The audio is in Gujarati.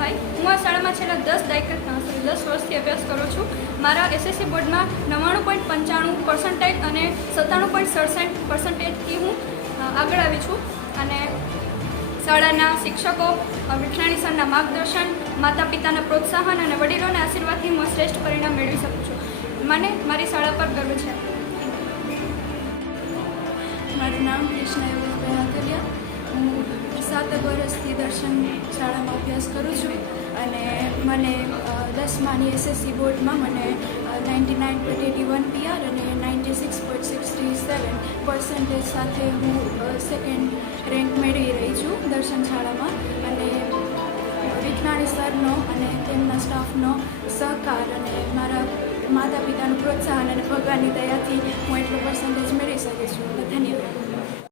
ભાઈ। હું આ શાળામાં છેલ્લા 10 વર્ષથી અભ્યાસ કરું છું। મારા એસએસસી બોર્ડમાં 99.95% અને 97.67%થી હું આગળ આવી છું। અને શાળાના શિક્ષકો, વિઠલાણી સરના માર્ગદર્શન, માતા પિતાના પ્રોત્સાહન અને વડીલોના આશીર્વાદથી હું શ્રેષ્ઠ પરિણામ મેળવી શકું છું। મને મારી શાળા પર ગર્વ છે। મારું નામ કૃષ્ણા યોગેશભાઈ હાથલિયા। હું 7 વર્ષથી દર્શન શાળામાં અભ્યાસ કરું છું અને મને 10માની એસએસસી બોર્ડમાં મને 99.81 PR અને 96.67% સાથે હું સેકન્ડ રેન્ક મેળવી રહી છું દર્શન શાળામાં। અને વિઠલાણી સરનો અને તેમના સ્ટાફનો સહકાર અને મારા માતા પિતાનું પ્રોત્સાહન અને ભગવાનની દયાથી હું એટલો પર્સન્ટેજ મેળવી શકું છું। ધન્યવાદ।